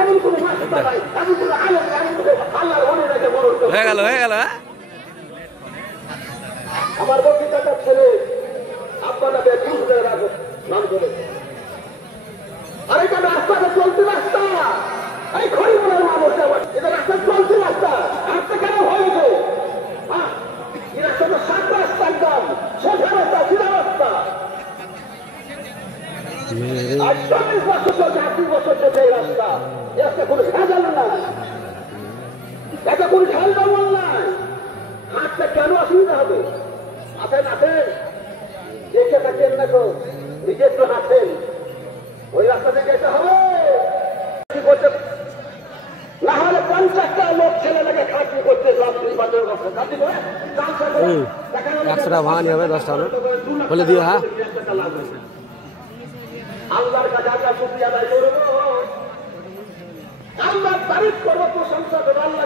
এমন কোন মাস্টার নাই, এমন কোন আলেম নাই, এমন কোন আল্লাহর ওলি নাই যে বড় হয়ে গেল আমার বক্তৃতাটা ছেলে আপনারা বুঝতে রাখবেন নাম করে। আর এটা রাস্তাটা চলতে রাস্তা, এই খড়িমালার মানুষ এটা রাস্তা চলতে রাস্তা, রাস্তা কেন হয়েছে? এই রাস্তাটা সাত রাস্তা, একদম সোজা রাস্তা, সিধা রাস্তা। 48 বছর চলছে, 8 বছর চলছে এই রাস্তা। এই রাস্তা কোনো ভেজাল নাই, এটা কোনো ঢাল ডাবল নাই। হাঁটতে কেন অসুবিধা হবে? আসেন দেখে থাকেন না তো, নিজে একটু হাঁটেন, ওই রাস্তাতে যেতে হবে। কি করতে না হলে 50টা লোক ছেলেটাকে খাটনি করতে একশোটা ভাঙানি হবে 10টা বলে দিও। হ্যাঁ, আল্লাহর কাছে আল্লাহ শুকরিয়া আদায় করবো, আল্লাহর তারিফ করবো, প্রশংসা করবো। আল্লাহ